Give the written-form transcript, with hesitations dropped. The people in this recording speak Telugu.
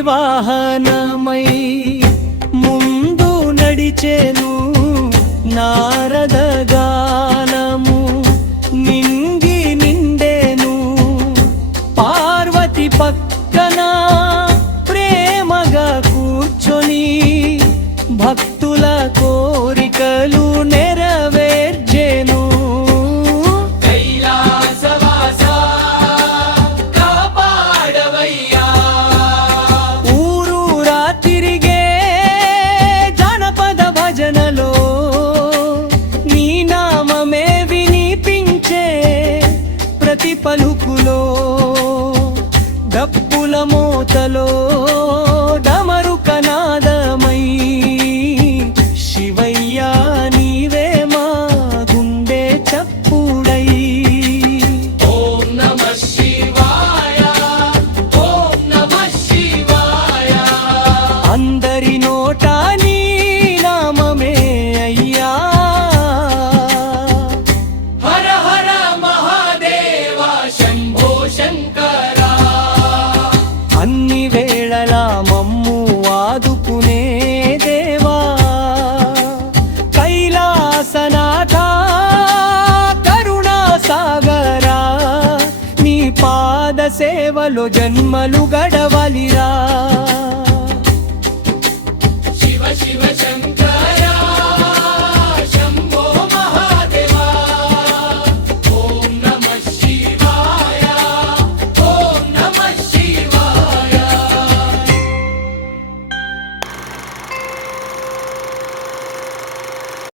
వాహనమై ముందు నడిచెను నారద గానము నింగి నిండెను పార్వతి పక్కన ప్రేమగా కూర్చొని భక్తుల కోరికలు నెరవేర్చెను. ఊరూరా తిరిగే జానపద భజనలో నీ నామమే వినిపించే ప్రతి పలుకులో డప్పుల మోతలో డమరుక నాదమై శివయ్యా నీవే మా గుండె చప్పుడై. ఓం నమః శివాయ ఓం నమః శివాయ అందరి నోట నీ నామమే అయ్యా. హర హర మహాదేవ శంభో శంకర అన్ని వేళలా మమ్ము ఆదుకునే దేవా కైలాసనాథ కరుణా సాగరా నీ పాద సేవలో జన్మలు గడవలిరా.